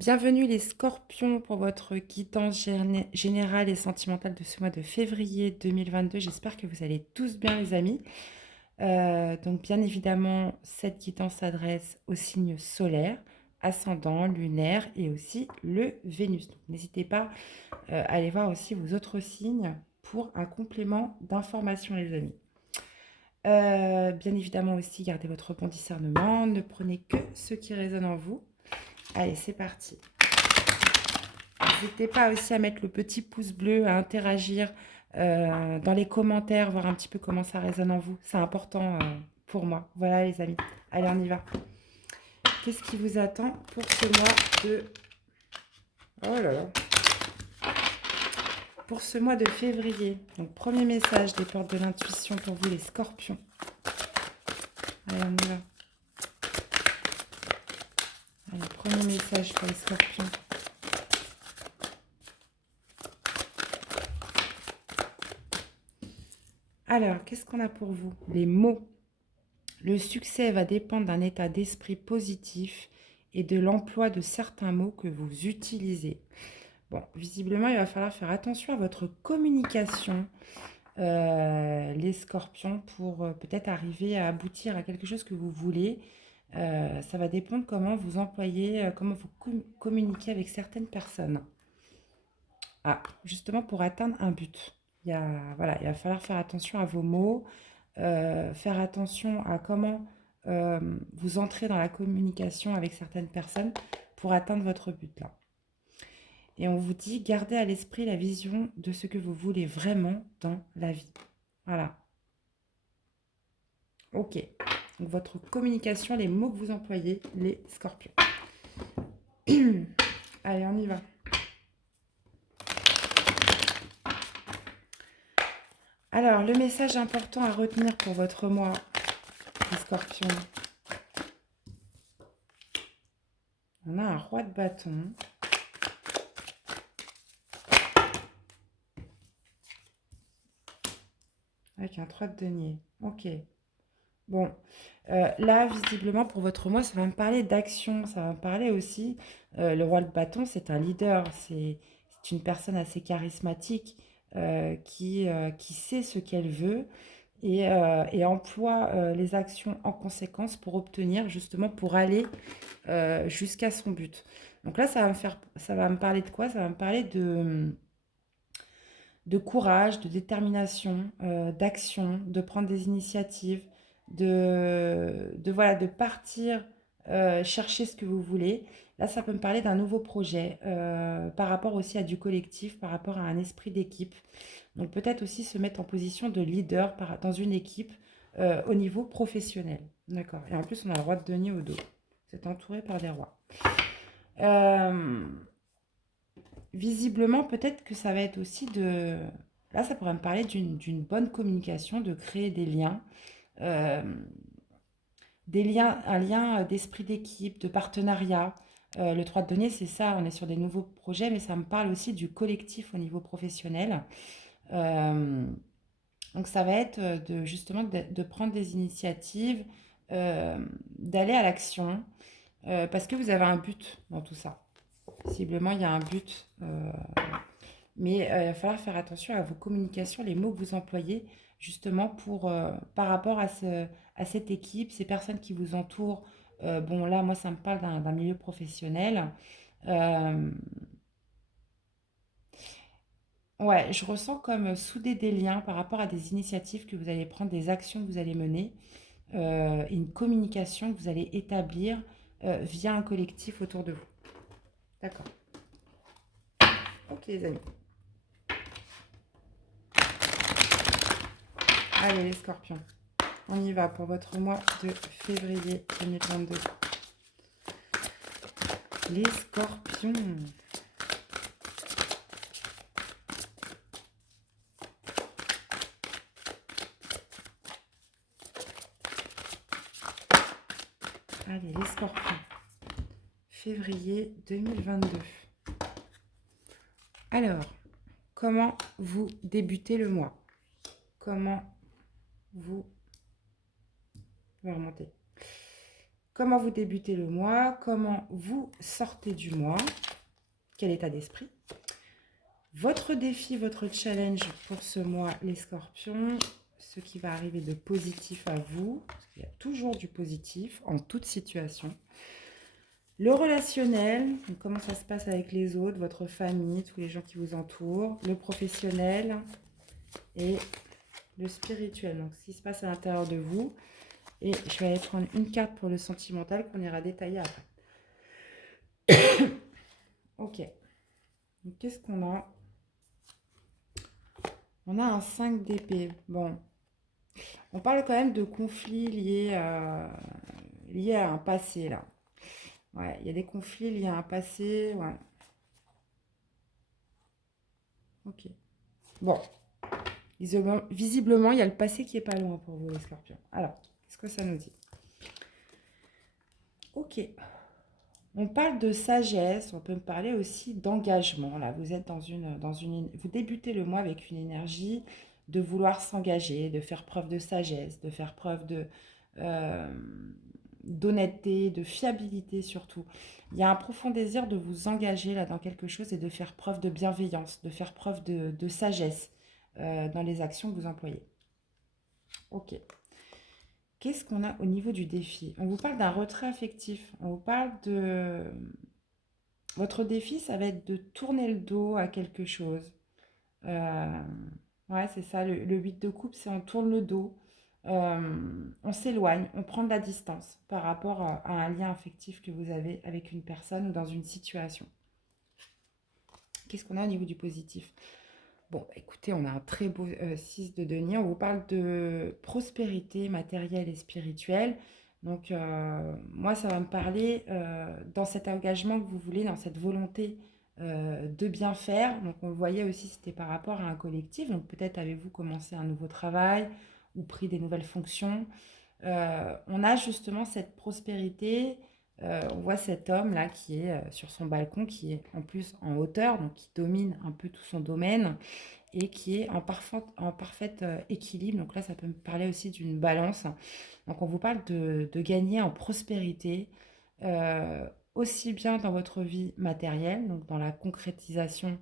Bienvenue les scorpions pour votre guidance générale et sentimentale de ce mois de février 2022. J'espère que vous allez tous bien les amis. Donc bien évidemment, cette guidance s'adresse aux signes solaires, ascendant, lunaire et aussi le Vénus. Donc n'hésitez pas à aller voir aussi vos autres signes pour un complément d'information les amis. Bien évidemment aussi, gardez votre bon discernement, ne prenez que ce qui résonne en vous. Allez, c'est parti. N'hésitez pas aussi à mettre le petit pouce bleu, à interagir dans les commentaires, voir un petit peu comment ça résonne en vous. C'est important pour moi. Voilà les amis. Allez, on y va. Qu'est-ce qui vous attend pour ce mois de... Oh là là. Pour ce mois de février. Donc, premier message des portes de l'intuition pour vous les scorpions. Allez, on y va. Allez, premier message pour les scorpions. Alors, qu'est-ce qu'on a pour vous? Les mots. Le succès va dépendre d'un état d'esprit positif et de l'emploi de certains mots que vous utilisez. Bon, visiblement, il va falloir faire attention à votre communication, les scorpions, pour peut-être arriver à aboutir à quelque chose que vous voulez. Ça va dépendre comment vous employez, comment vous communiquez avec certaines personnes. Ah, justement pour atteindre un but. Voilà, il va falloir faire attention à vos mots, faire attention à comment vous entrez dans la communication avec certaines personnes pour atteindre votre but là. Et on vous dit, gardez à l'esprit la vision de ce que vous voulez vraiment dans la vie. Voilà. Ok. Donc votre communication, les mots que vous employez, les scorpions. Allez, on y va. Alors, le message important à retenir pour votre mois, les scorpions. On a un roi de bâton. Avec un 3 de denier. Ok. Bon. Là, visiblement, pour votre mois, ça va me parler d'action. Ça va me parler aussi. Le roi de bâton, c'est un leader. C'est une personne assez charismatique qui sait ce qu'elle veut et emploie les actions en conséquence pour obtenir, justement, pour aller jusqu'à son but. Donc là, ça va me parler de quoi? Ça va me parler de courage, de détermination, d'action, de prendre des initiatives, voilà, de partir chercher ce que vous voulez. Là, ça peut me parler d'un nouveau projet par rapport aussi à du collectif, par rapport à un esprit d'équipe. Donc peut-être aussi se mettre en position de leader dans une équipe au niveau professionnel. D'accord. Et en plus, on a le roi de denier au dos. C'est entouré par des rois. Euh, Visiblement, peut-être que ça va être aussi de... Là, ça pourrait me parler d'une bonne communication, de créer euh, des liens, un lien d'esprit d'équipe, de partenariat. Le 3 de denier, c'est ça, on est sur des nouveaux projets, mais ça me parle aussi du collectif au niveau professionnel. Euh, donc, ça va être justement de prendre des initiatives, euh, d'aller à l'action, parce que vous avez un but dans tout ça. Visiblement, il y a un but. Mais il va falloir faire attention à vos communications, les mots que vous employez, justement par rapport à cette équipe, ces personnes qui vous entourent. Bon, là, moi, ça me parle d'un milieu professionnel. Euh, ouais, je ressens comme souder des liens par rapport à des initiatives que vous allez prendre, des actions que vous allez mener, et une communication que vous allez établir via un collectif autour de vous. D'accord. Ok, les amis. Allez, les scorpions. On y va pour votre mois de février 2022. Les scorpions. Allez, les scorpions. Février 2022. Alors, comment vous débutez le mois? Comment vous... On va remonter. comment vous débutez le mois, comment vous sortez du mois, quel état d'esprit. Votre défi, votre challenge pour ce mois, les scorpions, ce qui va arriver de positif à vous, parce qu'il y a toujours du positif en toute situation. Le relationnel, donc comment ça se passe avec les autres, votre famille, tous les gens qui vous entourent. Le professionnel et le spirituel, donc ce qui se passe à l'intérieur de vous. Et je vais aller prendre une carte pour le sentimental qu'on ira détailler après. Ok. Donc qu'est-ce qu'on a? On a un 5 d'épée. Bon. On parle quand même de conflits liés à un passé, là. Ouais, il y a des conflits liés à un passé. Ouais. Ok. Bon. Visiblement, il y a le passé qui est pas loin pour vous, les scorpions. Alors, qu'est-ce que ça nous dit? Ok. On parle de sagesse, on peut me parler aussi d'engagement. Là, vous êtes vous débutez le mois avec une énergie de vouloir s'engager, de faire preuve de sagesse, de faire preuve euh, d'honnêteté, de fiabilité surtout. Il y a un profond désir de vous engager là dans quelque chose et de faire preuve de bienveillance, de faire preuve de sagesse dans les actions que vous employez. Ok. Qu'est-ce qu'on a au niveau du défi? On vous parle d'un retrait affectif. On vous parle de... Votre défi, ça va être de tourner le dos à quelque chose. Euh, ouais, c'est ça. Le 8 de coupe, c'est on tourne le dos. On s'éloigne, on prend de la distance par rapport à un lien affectif que vous avez avec une personne ou dans une situation. Qu'est-ce qu'on a au niveau du positif? Bon, écoutez, on a un très beau 6 de denier. On vous parle de prospérité matérielle et spirituelle. Donc, moi, ça va me parler dans cet engagement que vous voulez, dans cette volonté de bien faire. Donc, on le voyait aussi, c'était par rapport à un collectif. Donc, peut-être avez-vous commencé un nouveau travail ou pris des nouvelles fonctions. On a justement cette prospérité. On voit cet homme-là qui est sur son balcon, qui est en plus en hauteur, donc qui domine un peu tout son domaine et qui est en parfait équilibre. Donc là, ça peut me parler aussi d'une balance. Donc on vous parle de gagner en prospérité, euh, aussi bien dans votre vie matérielle, donc dans la concrétisation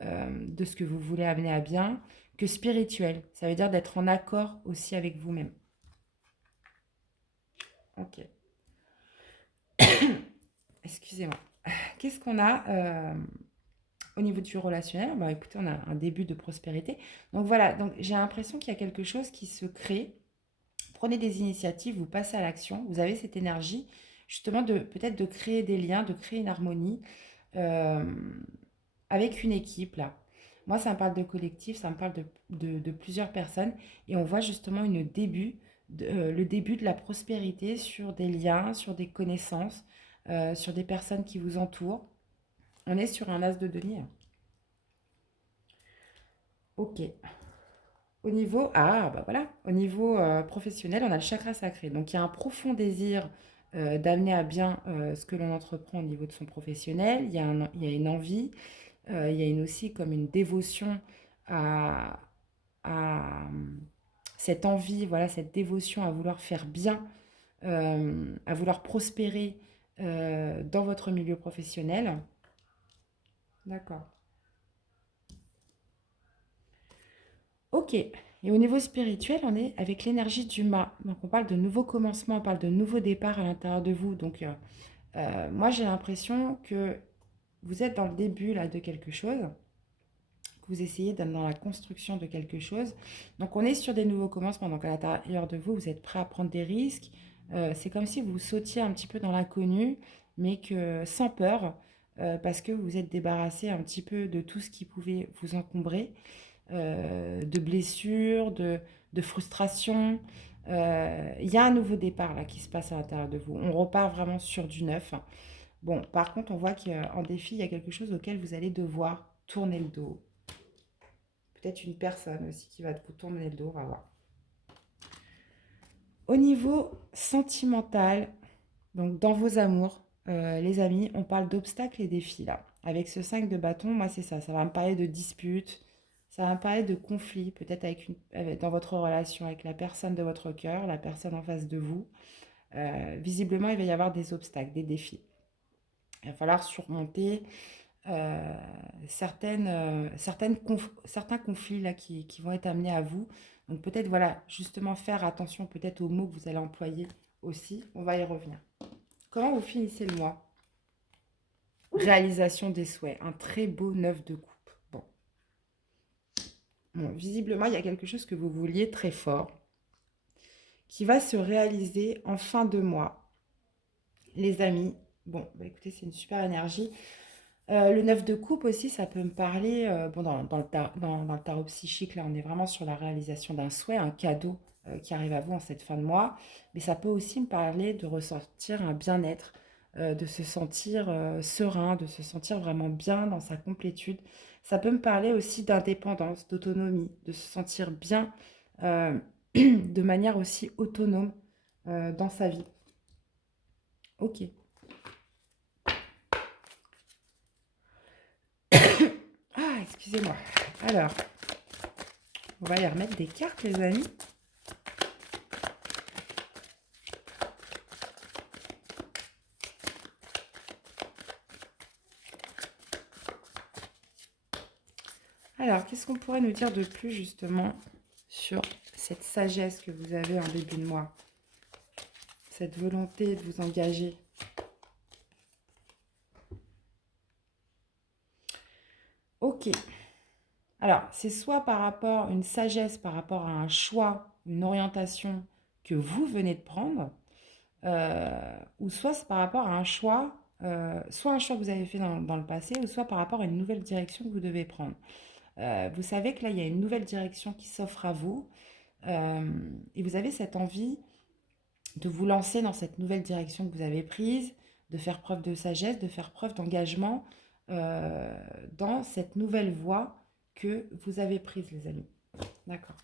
de ce que vous voulez amener à bien, que spirituelle. Ça veut dire d'être en accord aussi avec vous-même. Ok. Excusez-moi. Qu'est-ce qu'on a au niveau du relationnel? Bah, écoutez, on a un début de prospérité. Donc voilà, donc j'ai l'impression qu'il y a quelque chose qui se crée. Prenez des initiatives, vous passez à l'action, vous avez cette énergie justement de peut-être de créer des liens, de créer une harmonie euh, avec une équipe là. Moi, ça me parle de collectif, ça me parle de plusieurs personnes et on voit justement le début de la prospérité sur des liens, sur des connaissances, sur des personnes qui vous entourent. On est sur un as de denier. Ok. Bah voilà, au niveau professionnel, on a le chakra sacré. Donc il y a un profond désir d'amener à bien ce que l'on entreprend au niveau de son professionnel. Il y a une envie, il y a aussi comme une dévotion à, à cette envie, voilà, cette dévotion à vouloir faire bien, à vouloir prospérer dans votre milieu professionnel. D'accord. Ok. Et au niveau spirituel, on est avec l'énergie du mât. Donc on parle de nouveaux commencements, on parle de nouveaux départs à l'intérieur de vous. Donc moi j'ai l'impression que vous êtes dans le début là de quelque chose, que vous essayez d'être dans la construction de quelque chose. Donc on est sur des nouveaux commencements. Donc à l'intérieur de vous, vous êtes prêt à prendre des risques. C'est comme si vous sautiez un petit peu dans l'inconnu, mais que sans peur, parce que vous êtes débarrassé un petit peu de tout ce qui pouvait vous encombrer de blessures, de frustration. Il y a un nouveau départ là qui se passe à l'intérieur de vous. On repart vraiment sur du neuf. Bon, par contre, on voit qu'en défi, il y a quelque chose auquel vous allez devoir tourner le dos. Peut-être une personne aussi qui va vous tourner le dos, on va voir. Au niveau sentimental, donc dans vos amours, les amis, on parle d'obstacles et défis là. Avec ce 5 de bâton, moi c'est ça. Ça va me parler de disputes, ça va me parler de conflits, peut-être dans votre relation avec la personne de votre cœur, la personne en face de vous. Visiblement, il va y avoir des obstacles, des défis. Il va falloir surmonter euh, certains conflits là, qui vont être amenés à vous. Donc peut-être, voilà, justement faire attention peut-être aux mots que vous allez employer aussi. On va y revenir. Comment vous finissez le mois? Réalisation des souhaits. Un très beau 9 de coupe. Bon. Bon, visiblement, il y a quelque chose que vous vouliez très fort qui va se réaliser en fin de mois. Les amis, bon, bah écoutez, c'est une super énergie. Le 9 de coupe aussi, ça peut me parler, bon, dans le tarot psychique, là, on est vraiment sur la réalisation d'un souhait, un cadeau qui arrive à vous en cette fin de mois, mais ça peut aussi me parler de ressentir un bien-être, de se sentir serein, de se sentir vraiment bien dans sa complétude. Ça peut me parler aussi d'indépendance, d'autonomie, de se sentir bien euh, de manière aussi autonome dans sa vie. Ok. Ah, excusez-moi. Alors, on va y remettre des cartes, les amis. Alors, qu'est-ce qu'on pourrait nous dire de plus, justement, sur cette sagesse que vous avez en début de mois? Cette volonté de vous engager. Ok. Alors, c'est soit par rapport à une sagesse, par rapport à un choix, une orientation que vous venez de prendre, ou soit c'est par rapport à un choix, soit un choix que vous avez fait dans le passé, ou soit par rapport à une nouvelle direction que vous devez prendre. Vous savez que là, il y a une nouvelle direction qui s'offre à vous, et vous avez cette envie de vous lancer dans cette nouvelle direction que vous avez prise, de faire preuve de sagesse, de faire preuve d'engagement euh, dans cette nouvelle voie que vous avez prise, les amis. D'accord.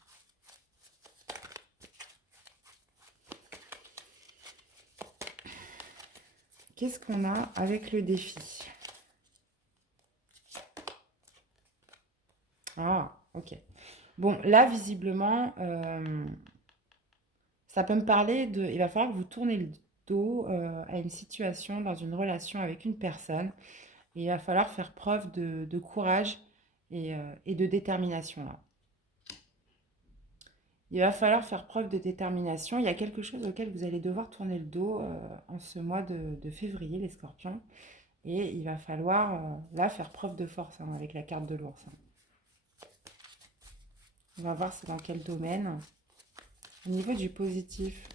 Qu'est-ce qu'on a avec le défi? Ah, ok. Bon, là, visiblement, ça peut me parler de... Il va falloir que vous tournez le dos à une situation dans une relation avec une personne. Et il va falloir faire preuve de courage et de détermination là. Il va falloir faire preuve de détermination. Il y a quelque chose auquel vous allez devoir tourner le dos en ce mois de février, les scorpions. Et il va falloir là faire preuve de force hein, avec la carte de l'ours. Hein. On va voir c'est dans quel domaine. Au niveau du positif,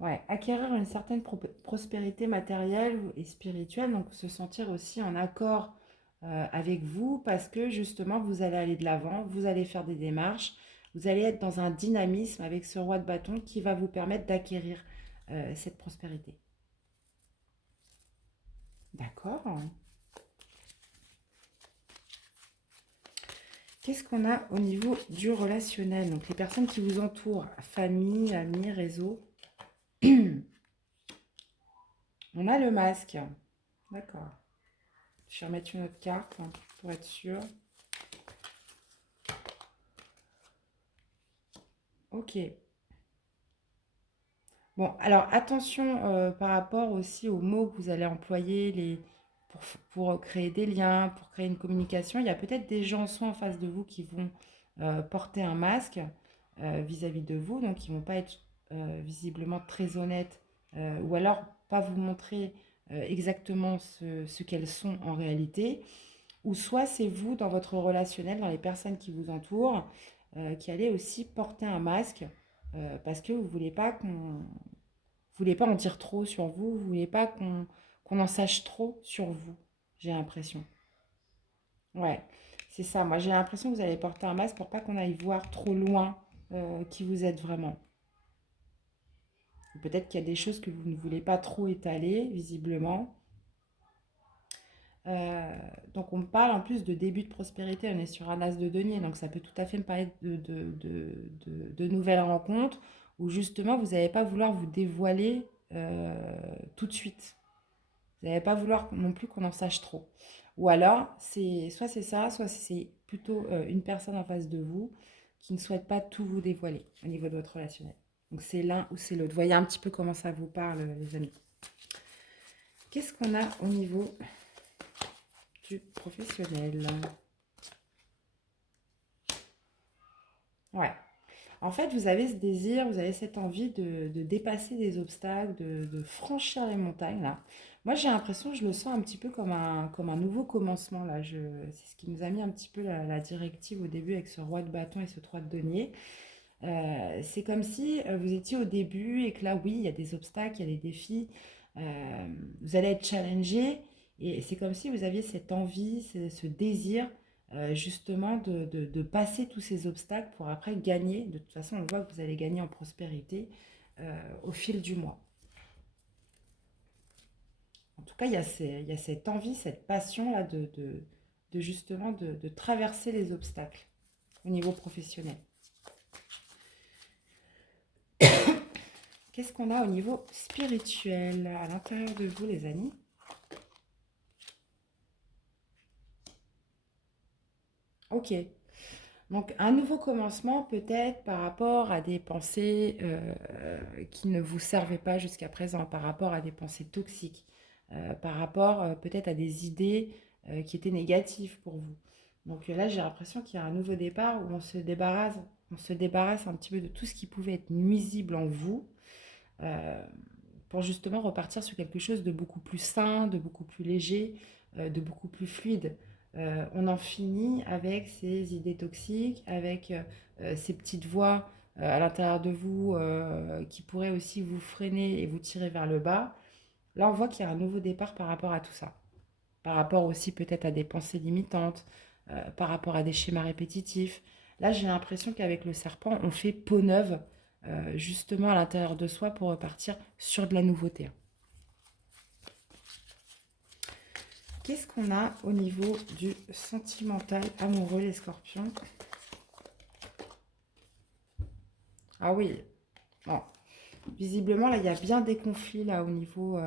ouais, acquérir une certaine prospérité matérielle et spirituelle, donc se sentir aussi en accord avec vous parce que justement vous allez aller de l'avant, vous allez faire des démarches, vous allez être dans un dynamisme avec ce roi de bâton qui va vous permettre d'acquérir cette prospérité. D'accord. Qu'est-ce qu'on a au niveau du relationnel? Donc les personnes qui vous entourent, famille, amis, réseau. On a le masque. D'accord. Je vais remettre une autre carte hein, pour être sûr. Ok. Bon, alors attention par rapport aussi aux mots que vous allez employer pour créer des liens, pour créer une communication. Il y a peut-être des gens soit en face de vous qui vont porter un masque vis-à-vis de vous, donc ils ne vont pas être visiblement très honnêtes ou alors pas vous montrer exactement ce qu'elles sont en réalité. Ou soit c'est vous dans votre relationnel, dans les personnes qui vous entourent, qui allez aussi porter un masque parce que vous ne voulez pas en dire trop sur vous, vous ne voulez pas qu'on en sache trop sur vous, j'ai l'impression. Ouais, c'est ça. Moi, j'ai l'impression que vous allez porter un masque pour pas qu'on aille voir trop loin qui vous êtes vraiment. Peut-être qu'il y a des choses que vous ne voulez pas trop étaler, visiblement. Euh, donc on parle en plus de début de prospérité, on est sur un as de denier, donc ça peut tout à fait me parler de nouvelles rencontres où justement vous n'allez pas vouloir vous dévoiler tout de suite. Vous n'allez pas vouloir non plus qu'on en sache trop. Ou alors, c'est soit c'est ça, soit c'est plutôt une personne en face de vous qui ne souhaite pas tout vous dévoiler au niveau de votre relationnel. Donc c'est l'un ou c'est l'autre. Voyez un petit peu comment ça vous parle, les amis. Qu'est-ce qu'on a au niveau du professionnel? Ouais. En fait, vous avez ce désir, vous avez cette envie de dépasser des obstacles, de franchir les montagnes, là. Moi, j'ai l'impression, je le sens un petit peu comme un nouveau commencement, là. C'est ce qui nous a mis un petit peu la directive au début avec ce roi de bâton et ce 3 de denier. C'est comme si vous étiez au début et que là, oui, il y a des obstacles, il y a des défis. Vous allez être challengé et c'est comme si vous aviez cette envie, ce désir justement de passer tous ces obstacles pour après gagner. De toute façon, on voit que vous allez gagner en prospérité au fil du mois. En tout cas, il y a cette envie, cette passion là de justement de traverser les obstacles au niveau professionnel. Qu'est-ce qu'on a au niveau spirituel à l'intérieur de vous, les amis? Ok. Donc, un nouveau commencement peut-être par rapport à des pensées qui ne vous servaient pas jusqu'à présent, par rapport à des pensées toxiques, par rapport peut-être à des idées qui étaient négatives pour vous. Donc là, j'ai l'impression qu'il y a un nouveau départ où on se débarrasse un petit peu de tout ce qui pouvait être nuisible en vous euh, pour justement repartir sur quelque chose de beaucoup plus sain, de beaucoup plus léger, de beaucoup plus fluide. On en finit avec ces idées toxiques, avec ces petites voix à l'intérieur de vous qui pourraient aussi vous freiner et vous tirer vers le bas. Là, on voit qu'il y a un nouveau départ par rapport à tout ça. Par rapport aussi peut-être à des pensées limitantes, par rapport à des schémas répétitifs. Là, j'ai l'impression qu'avec le serpent, on fait peau neuve justement à l'intérieur de soi pour repartir sur de la nouveauté. Qu'est-ce qu'on a au niveau du sentimental amoureux, les scorpions? Ah oui, bon. Visiblement, là, il y a bien des conflits là au niveau.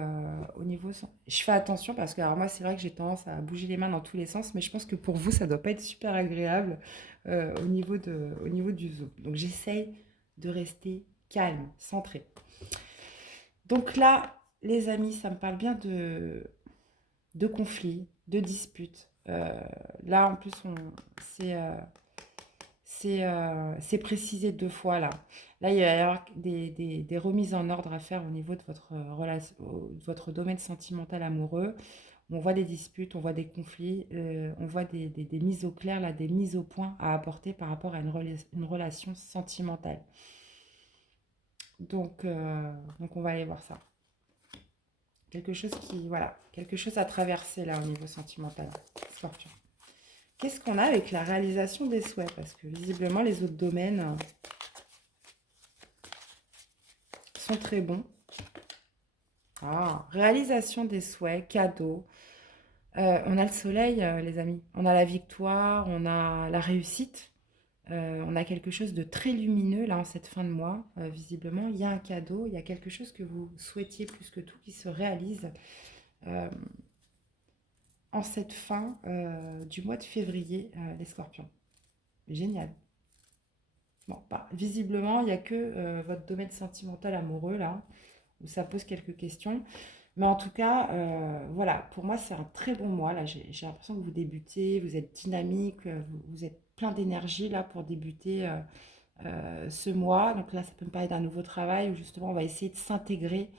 Je fais attention parce que alors moi, c'est vrai que j'ai tendance à bouger les mains dans tous les sens, mais je pense que pour vous, ça doit pas être super agréable au niveau du zoom. Donc, j'essaye de rester calme, centré. Donc là, les amis, ça me parle bien de conflits, de disputes. Là, en plus, c'est c'est précisé deux fois là. Là, il va y avoir des remises en ordre à faire au niveau de votre, relation, de votre domaine sentimental amoureux. On voit des disputes, on voit des conflits, on voit des mises au clair, là, des mises au point à apporter par rapport à une relation sentimentale. Donc, on va aller voir ça. Quelque chose voilà, quelque chose à traverser là au niveau sentimental, Scorpion. Qu'est-ce qu'on a avec la réalisation des souhaits? Parce que visiblement, les autres domaines sont très bons. Ah, réalisation des souhaits, cadeaux. On a le soleil, les amis. On a la victoire, on a la réussite. On a quelque chose de très lumineux là en cette fin de mois. Visiblement, il y a un cadeau, il y a quelque chose que vous souhaitiez plus que tout qui se réalise euh, en cette fin du mois de février, les scorpions. Génial. Bon, bah, visiblement, il n'y a que votre domaine sentimental amoureux là où ça pose quelques questions. Mais en tout cas, voilà, pour moi, c'est un très bon mois. Là, j'ai l'impression que vous débutez, vous êtes dynamique, vous êtes plein d'énergie là pour débuter ce mois. Donc là, ça peut me parler d'un nouveau travail où justement, on va essayer de s'intégrer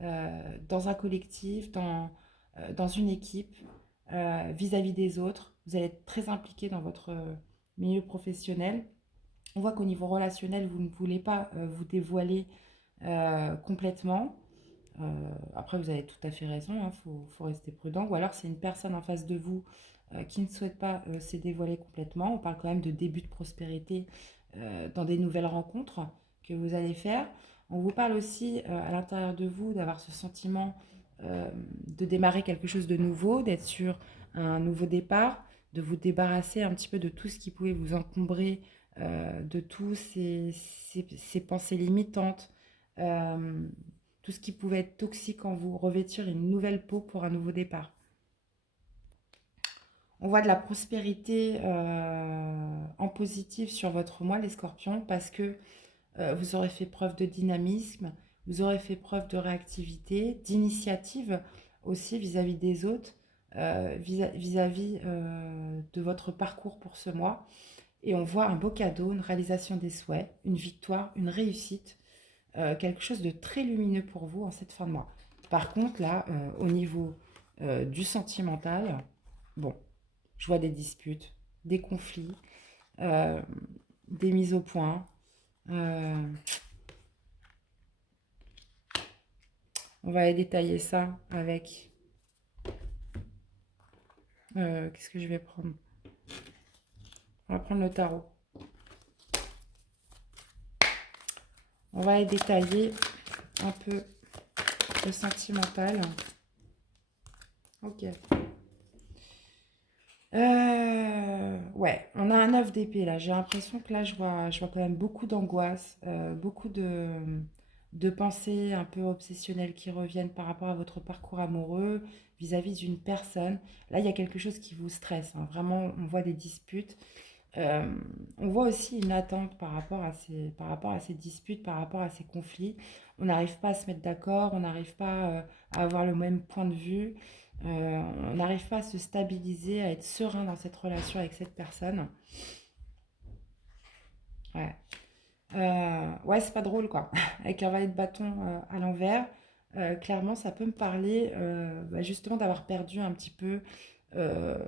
dans un collectif, dans une équipe, vis-à-vis des autres. Vous allez être très impliqué dans votre milieu professionnel. On voit qu'au niveau relationnel, vous ne voulez pas vous dévoiler complètement. Après, vous avez tout à fait raison, il faut rester prudent. Ou alors, c'est une personne en face de vous qui ne souhaite pas se dévoiler complètement. On parle quand même de début de prospérité dans des nouvelles rencontres que vous allez faire. On vous parle aussi à l'intérieur de vous d'avoir ce sentiment de démarrer quelque chose de nouveau, d'être sur un nouveau départ, de vous débarrasser un petit peu de tout ce qui pouvait vous encombrer, de tous ces pensées limitantes. Euh, tout ce qui pouvait être toxique en vous, revêtir une nouvelle peau pour un nouveau départ. On voit de la prospérité en positif sur votre mois, les scorpions, parce que vous aurez fait preuve de dynamisme, vous aurez fait preuve de réactivité, d'initiative aussi vis-à-vis des autres, vis-à-vis de votre parcours pour ce mois. Et on voit un beau cadeau, une réalisation des souhaits, une victoire, une réussite, quelque chose de très lumineux pour vous en cette fin de mois. Par contre, là, au niveau du sentimental, bon, je vois des disputes, des conflits, euh, des mises au point. euh, on va aller détailler ça avec... qu'est-ce que je vais prendre? On va prendre le tarot. On va aller détailler un peu le sentimental. Ok. Ouais, on a un 9 d'épée là. J'ai l'impression que là, je vois quand même beaucoup d'angoisse, beaucoup de pensées un peu obsessionnelles qui reviennent par rapport à votre parcours amoureux vis-à-vis d'une personne. Là, il y a quelque chose qui vous stresse, hein. Vraiment, on voit des disputes. Euh, on voit aussi une attente par rapport à ces disputes, par rapport à ces conflits. On n'arrive pas à se mettre d'accord, on n'arrive pas à avoir le même point de vue, on n'arrive pas à se stabiliser, à être serein dans cette relation avec cette personne. Ouais, ouais, c'est pas drôle quoi. Avec un valet de bâton à l'envers, clairement, ça peut me parler bah, justement d'avoir perdu un petit peu euh,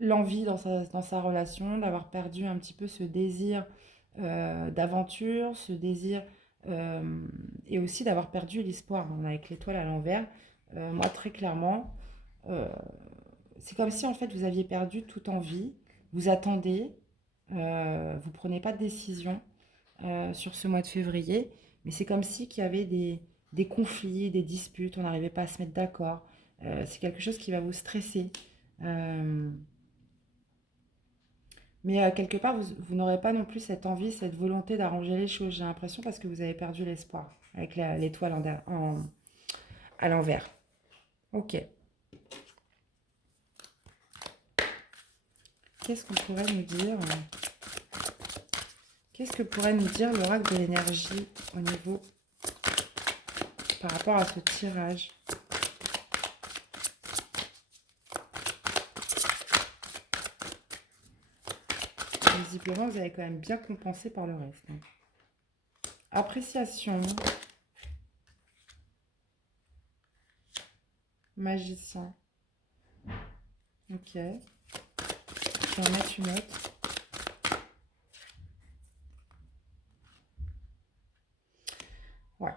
l'envie dans sa relation, d'avoir perdu un petit peu ce désir d'aventure, ce désir euh, et aussi d'avoir perdu l'espoir, hein, avec l'étoile à l'envers. Moi, très clairement, euh, c'est comme si en fait vous aviez perdu toute envie, vous attendez, vous prenez pas de décision sur ce mois de février, mais c'est comme si qu'il y avait des conflits, des disputes, on n'arrivait pas à se mettre d'accord. C'est quelque chose qui va vous stresser. Euh, mais quelque part, vous n'aurez pas non plus cette envie, cette volonté d'arranger les choses, j'ai l'impression, parce que vous avez perdu l'espoir avec l'étoile à l'envers. Ok. Qu'est-ce qu'on pourrait nous dire? Qu'est-ce que pourrait nous dire l'oracle de l'énergie au niveau par rapport à ce tirage? Visiblement, vous avez quand même bien compensé par le reste, hein. Appréciation, magicien. Ok. Je vais en mettre une autre. Ouais.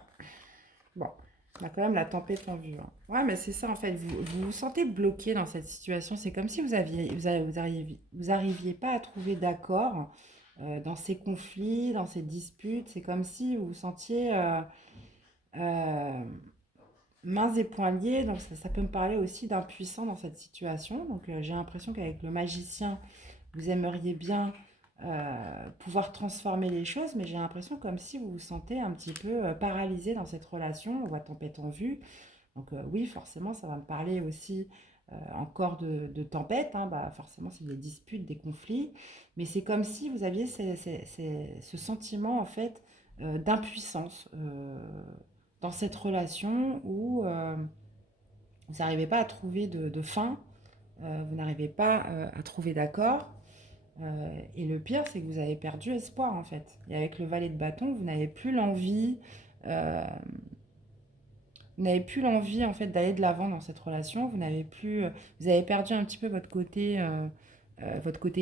Bon. On a quand même la tempête en vue, hein. Ouais, mais c'est ça en fait. Vous vous sentez bloqué dans cette situation. C'est comme si vous arriviez pas à trouver d'accord dans ces conflits, dans ces disputes. C'est comme si vous vous sentiez euh, mains et poings liés. Donc ça peut me parler aussi d'impuissant dans cette situation. Donc j'ai l'impression qu'avec le magicien, vous aimeriez bien pouvoir transformer les choses, mais j'ai l'impression comme si vous vous sentez un petit peu paralysé dans cette relation. On voit tempête en vue. Donc oui, forcément, ça va me parler aussi encore de tempête, hein. Bah, forcément, c'est des disputes, des conflits. Mais c'est comme si vous aviez ce sentiment, en fait, d'impuissance dans cette relation où vous n'arrivez pas à trouver de fin, vous n'arrivez pas à trouver d'accord. Et le pire, c'est que vous avez perdu espoir, en fait. Et avec le valet de bâton, vous n'avez plus l'envie... euh, vous n'avez plus l'envie en fait d'aller de l'avant dans cette relation. Vous avez perdu un petit peu votre côté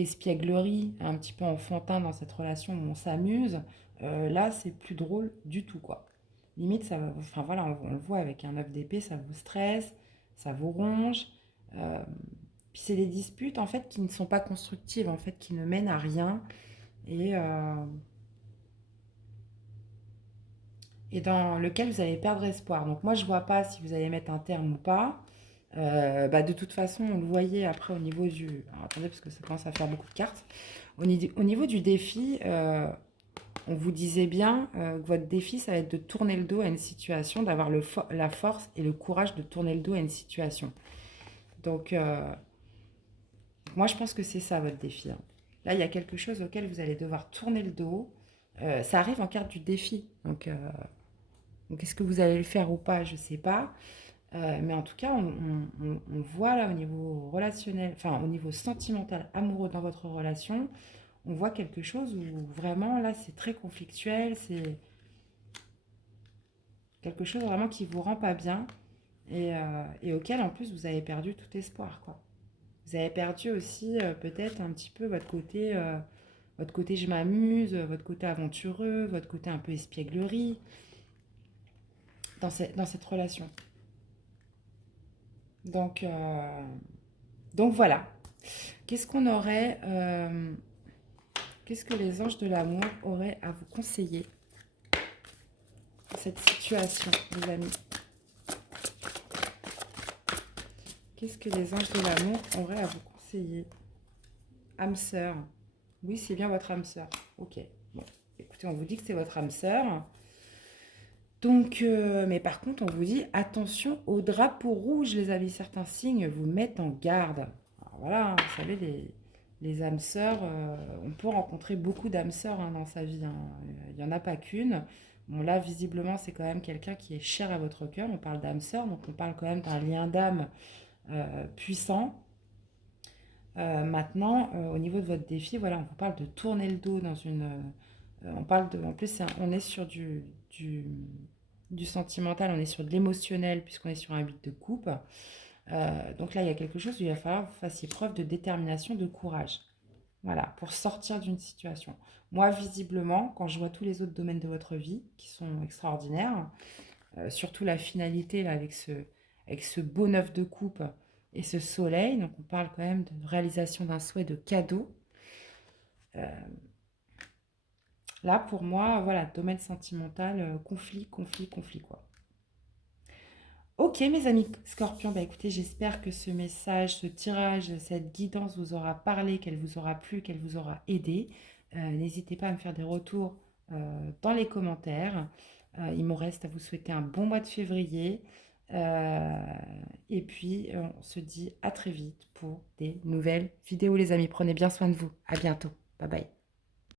espièglerie, un petit peu enfantin dans cette relation où on s'amuse. Là, c'est plus drôle du tout quoi. Limite, enfin voilà, on le voit avec un œuf d'épée, ça vous stresse, ça vous ronge. Euh, Puis c'est des disputes en fait qui ne sont pas constructives, en fait, qui ne mènent à rien et dans lequel vous allez perdre espoir. Donc moi, je vois pas si vous allez mettre un terme ou pas. Bah, de toute façon, on le voyait après au niveau du... Alors, attendez, parce que ça commence à faire beaucoup de cartes. Au niveau du défi, on vous disait bien que votre défi, ça va être de tourner le dos à une situation, d'avoir la force et le courage de tourner le dos à une situation. Donc, Moi, je pense que c'est ça votre défi, hein. Là, il y a quelque chose auquel vous allez devoir tourner le dos. Ça arrive en carte du défi. Donc est-ce que vous allez le faire ou pas? Je ne sais pas. Mais en tout cas, on voit là au niveau relationnel, enfin au niveau sentimental, amoureux dans votre relation, on voit quelque chose où vraiment là c'est très conflictuel, c'est quelque chose vraiment qui vous rend pas bien et auquel en plus vous avez perdu tout espoir, quoi. Vous avez perdu aussi peut-être un petit peu votre côté je m'amuse, votre côté aventureux, votre côté un peu espièglerie dans cette relation. Donc, euh, donc voilà. Qu'est-ce qu'on aurait, qu'est-ce que les anges de l'amour auraient à vous conseiller dans cette situation, les amis? Qu'est-ce que les anges de l'amour auraient à vous conseiller? Âme sœur. Oui, c'est bien votre âme sœur. Ok. Bon, écoutez, on vous dit que c'est votre âme sœur. Donc, mais par contre, on vous dit attention au drapeau rouge, les amis. Certains signes vous mettent en garde. Alors voilà, hein, vous savez, les âmes sœurs, on peut rencontrer beaucoup d'âmes sœurs hein, dans sa vie, hein. Il n'y en a pas qu'une. Bon, là, visiblement, c'est quand même quelqu'un qui est cher à votre cœur. On parle d'âme sœur, donc on parle quand même d'un lien d'âme puissant. Maintenant, au niveau de votre défi, voilà, on vous parle de tourner le dos dans une. On parle de. En plus, on est sur du sentimental, on est sur de l'émotionnel, puisqu'on est sur un 8 de coupe. Donc là, il y a quelque chose où il va falloir que vous fassiez preuve de détermination, de courage. Voilà, pour sortir d'une situation. Moi, visiblement, quand je vois tous les autres domaines de votre vie qui sont extraordinaires, surtout la finalité là, avec ce beau neuf de coupe et ce soleil, donc on parle quand même de réalisation d'un souhait de cadeau. Là, pour moi, voilà, domaine sentimental, conflit, conflit, conflit, quoi. Ok, mes amis scorpions, bah écoutez, j'espère que ce message, ce tirage, cette guidance vous aura parlé, qu'elle vous aura plu, qu'elle vous aura aidé. N'hésitez pas à me faire des retours dans les commentaires. Il me reste à vous souhaiter un bon mois de février. Euh, et puis, on se dit à très vite pour des nouvelles vidéos, les amis. Prenez bien soin de vous. À bientôt. Bye bye.